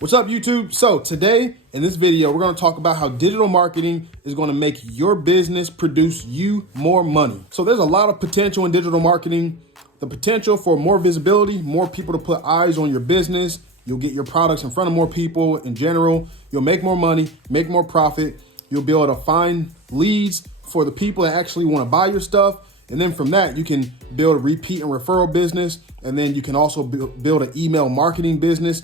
What's up, YouTube? So today in this video, we're going to talk about how digital marketing is going to make your business produce you more money. So there's a lot of potential in digital marketing. The potential for more visibility, more people to put eyes on your business. You'll get your products in front of more people in general. You'll make more money, make more profit. You'll be able to find leads for the people that actually want to buy your stuff. And then from that, you can build a repeat and referral business. And then you can also build an email marketing business.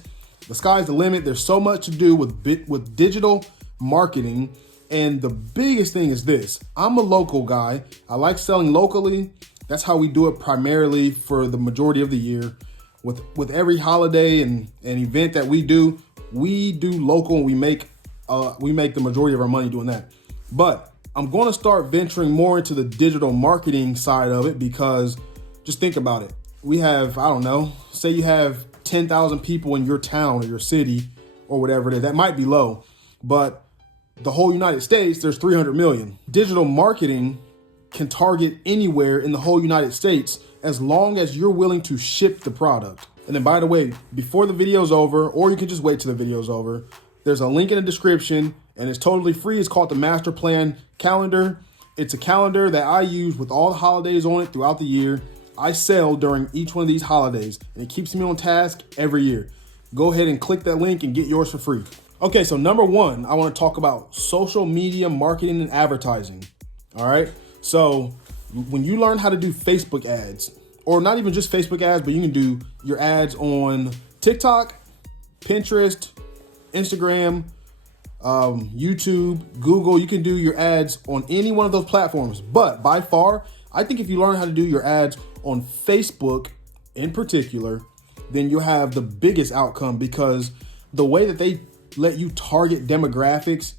The sky's the limit. There's so much to do with digital marketing. And the biggest thing is this. I'm a local guy. I like selling locally. That's how we do it primarily for the majority of the year. With every holiday and event that we do local, and we make the majority of our money doing that. But I'm going to start venturing more into the digital marketing side of it, because just think about it. We have, I don't know, say you have 10,000 people in your town or your city or whatever it is. That might be low, but the whole United States, there's 300 million. Digital marketing can target anywhere in the whole United States as long as you're willing to ship the product. And then, by the way, before the video's over, or you can just wait till the video's over, there's a link in the description and it's totally free. It's called the Master Plan Calendar. It's a calendar that I use with all the holidays on it throughout the year. I sell during each one of these holidays, and it keeps me on task every year. Go ahead and click that link and get yours for free. Okay, so number one, I want to talk about social media marketing and advertising. All right, so when you learn how to do Facebook ads, or not even just Facebook ads, but you can do your ads on TikTok, Pinterest, Instagram, YouTube, Google. You can do your ads on any one of those platforms. But by far, I think if you learn how to do your ads on Facebook in particular, then you'll have the biggest outcome, because the way that they let you target demographics,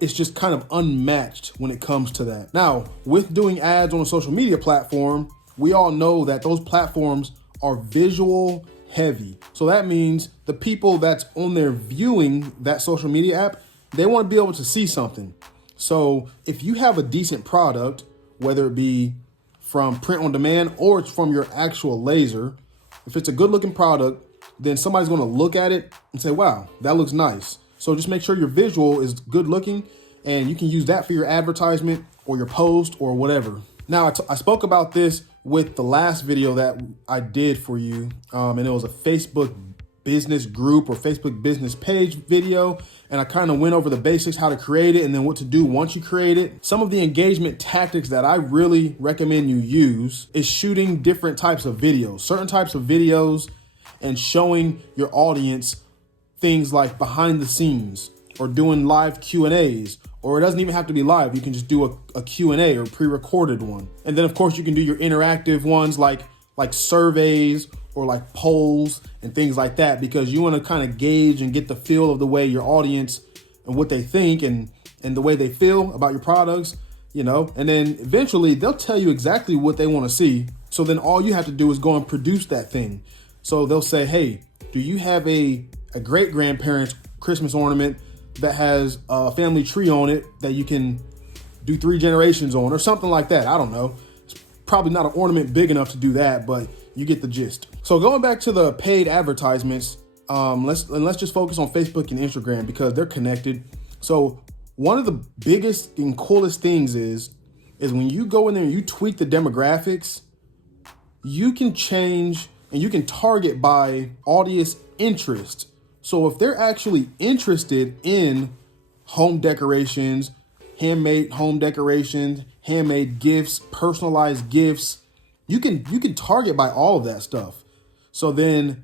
it's just kind of unmatched when it comes to that. Now, with doing ads on a social media platform, we all know that those platforms are visual heavy. So that means the people that's on there viewing that social media app, they want to be able to see something. So if you have a decent product, whether it be from print on demand or it's from your actual laser, if it's a good looking product, then somebody's going to look at it and say, wow, that looks nice. So just make sure your visual is good looking, and you can use that for your advertisement or your post or whatever. Now, I spoke about this with the last video that I did for you, and it was a Facebook business group or Facebook business page video. And I kind of went over the basics, how to create it, and then what to do once you create it. Some of the engagement tactics that I really recommend you use is shooting different types of videos, certain types of videos, and showing your audience things like behind the scenes, or doing live Q&As, or it doesn't even have to be live. You can just do a Q&A or pre-recorded one. And then of course you can do your interactive ones like surveys or like polls and things like that, because you want to kind of gauge and get the feel of the way your audience and what they think and the way they feel about your products, you know, and then eventually they'll tell you exactly what they want to see. So then all you have to do is go and produce that thing. So they'll say, hey, do you have a great grandparent's Christmas ornament that has a family tree on it that you can do 3 generations on, or something like that? I don't know. It's probably not an ornament big enough to do that, but you get the gist. So going back to the paid advertisements, let's just focus on Facebook and Instagram because they're connected. So one of the biggest and coolest things is when you go in there and you tweak the demographics, you can change and you can target by audience interest. So if they're actually interested in home decorations, handmade home decorations, handmade gifts, personalized gifts, you can target by all of that stuff. So then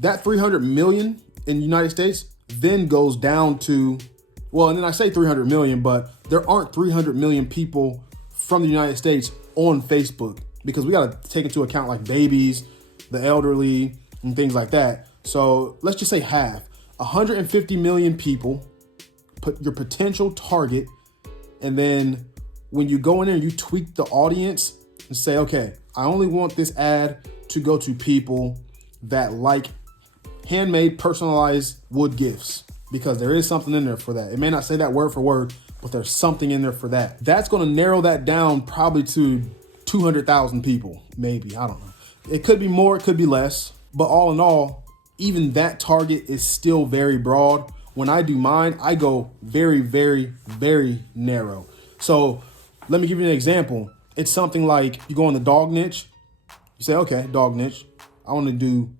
that 300 million in the United States then goes down to, well, and then I say 300 million, but there aren't 300 million people from the United States on Facebook, because we got to take into account like babies, the elderly, and things like that. So let's just say half, 150 million people, put your potential target. And then when you go in there and you tweak the audience and say, okay, I only want this ad to go to people that like handmade personalized wood gifts, because there is something in there for that. It may not say that word for word, but there's something in there for that. That's going to narrow that down probably to 200,000 people, maybe. I don't know. It could be more, it could be less. But all in all, even that target is still very broad. When I do mine, I go very, very, very narrow. So let me give you an example. It's something like you go in the dog niche. You say, okay, dog niche. I want to do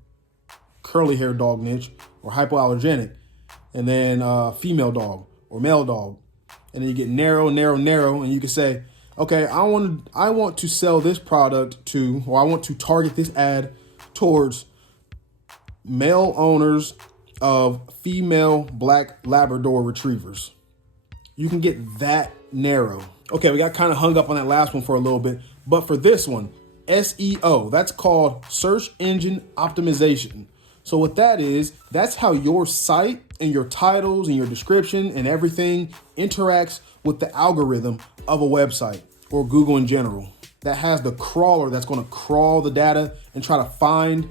curly hair dog niche or hypoallergenic, and then female dog or male dog. And then you get narrow, narrow, narrow, and you can say, okay, I want to sell this product to, or I want to target this ad towards male owners of female black Labrador retrievers. You can get that narrow. Okay, we got kind of hung up on that last one for a little bit, but for this one, SEO, that's called search engine optimization. So what that is, that's how your site and your titles and your description and everything interacts with the algorithm of a website or Google in general. That has the crawler that's going to crawl the data and try to find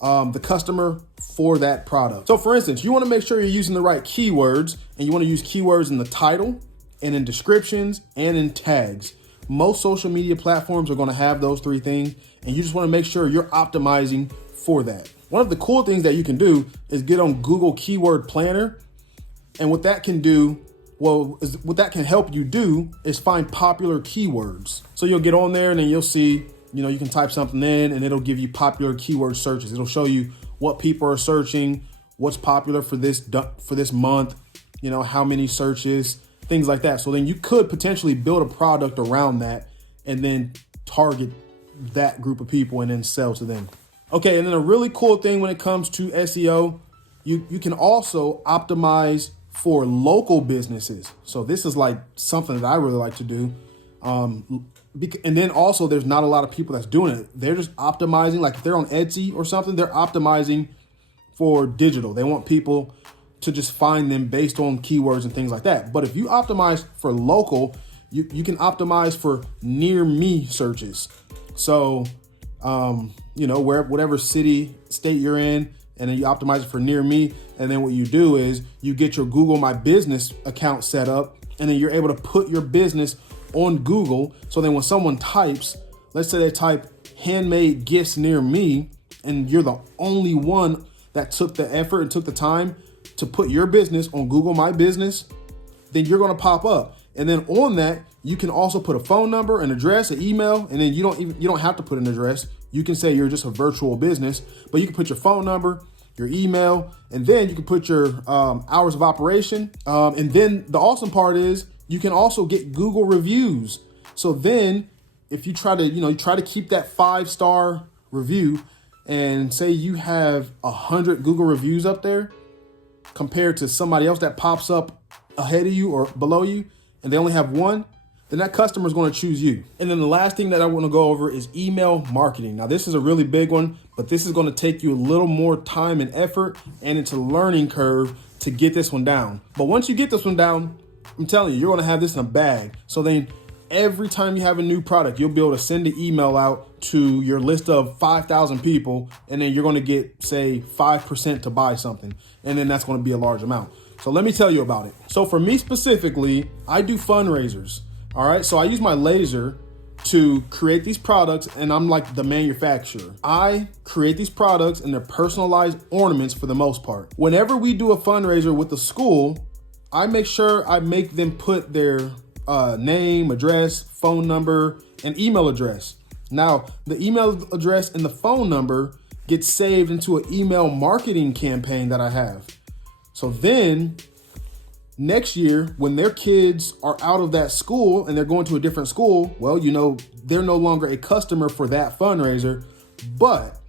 the customer for that product. So for instance, you want to make sure you're using the right keywords, and you want to use keywords in the title and in descriptions and in tags. Most social media platforms are going to have those three things, and you just want to make sure you're optimizing for that. One of the cool things that you can do is get on Google Keyword Planner. And what that can do, what that can help you do is find popular keywords. So you'll get on there and then you'll see, you can type something in and it'll give you popular keyword searches. It'll show you what people are searching, what's popular for this month, how many searches, things like that. So then you could potentially build a product around that and then target that group of people and then sell to them. Okay, and then a really cool thing when it comes to SEO, you can also optimize for local businesses. So this is like something that I really like to do. And then also there's not a lot of people that's doing it. They're just optimizing, like if they're on Etsy or something, they're optimizing for digital. They want people to just find them based on keywords and things like that. But if you optimize for local, you can optimize for near me searches. So, whatever city, state you're in, and then you optimize it for near me. And then what you do is you get your Google My Business account set up, and then you're able to put your business on Google. So then when someone types, let's say they type handmade gifts near me, and you're the only one that took the effort and took the time to put your business on Google My Business, then you're going to pop up. And then on that, you can also put a phone number, an address, an email, and then you don't have to put an address. You can say you're just a virtual business, but you can put your phone number, your email, and then you can put your hours of operation. And then the awesome part is you can also get Google reviews. So then if you try to, you try to keep that 5-star review, and say you have 100 Google reviews up there compared to somebody else that pops up ahead of you or below you, and they only have one, then that customer is going to choose you. And then the last thing that I want to go over is email marketing. Now, this is a really big one, but this is going to take you a little more time and effort, and it's a learning curve to get this one down. But once you get this one down, I'm telling you, you're going to have this in a bag. So then every time you have a new product, you'll be able to send an email out to your list of 5,000 people, and then you're going to get, say, 5% to buy something. And then that's going to be a large amount. So let me tell you about it. So for me specifically, I do fundraisers. All right. So I use my laser to create these products, and I'm like the manufacturer. I create these products, and they're personalized ornaments for the most part. Whenever we do a fundraiser with the school, I make sure I make them put their name, address, phone number, and email address. Now, the email address and the phone number get saved into an email marketing campaign that I have. So then next year, when their kids are out of that school and they're going to a different school, well, they're no longer a customer for that fundraiser, but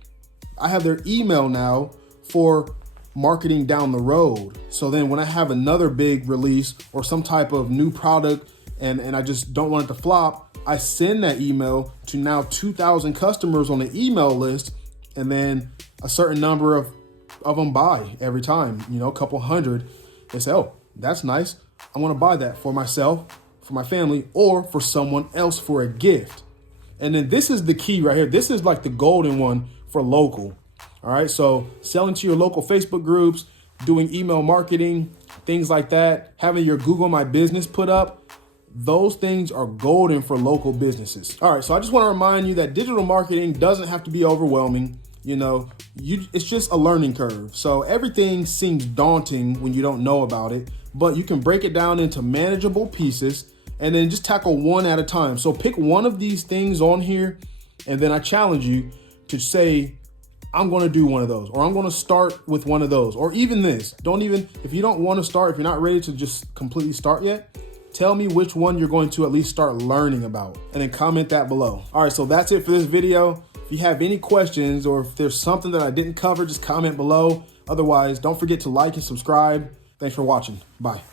I have their email now for marketing down the road. So then when I have another big release or some type of new product and I just don't want it to flop, I send that email to now 2,000 customers on the email list, and then a certain number of them buy every time, a couple hundred. They say, oh, that's nice. I want to buy that for myself, for my family, or for someone else for a gift. And then this is the key right here. This is like the golden one for local. All right. So selling to your local Facebook groups, doing email marketing, things like that, having your Google My Business put up. Those things are golden for local businesses. All right. So I just want to remind you that digital marketing doesn't have to be overwhelming. You know, it's just a learning curve. So everything seems daunting when you don't know about it, but you can break it down into manageable pieces and then just tackle one at a time. So pick one of these things on here, and then I challenge you to say, I'm going to do one of those, or I'm going to start with one of those, or even this. If you don't want to start, if you're not ready to just completely start yet, tell me which one you're going to at least start learning about, and then comment that below. All right, so that's it for this video. If you have any questions, or if there's something that I didn't cover, just comment below. Otherwise, don't forget to like and subscribe. Thanks for watching. Bye.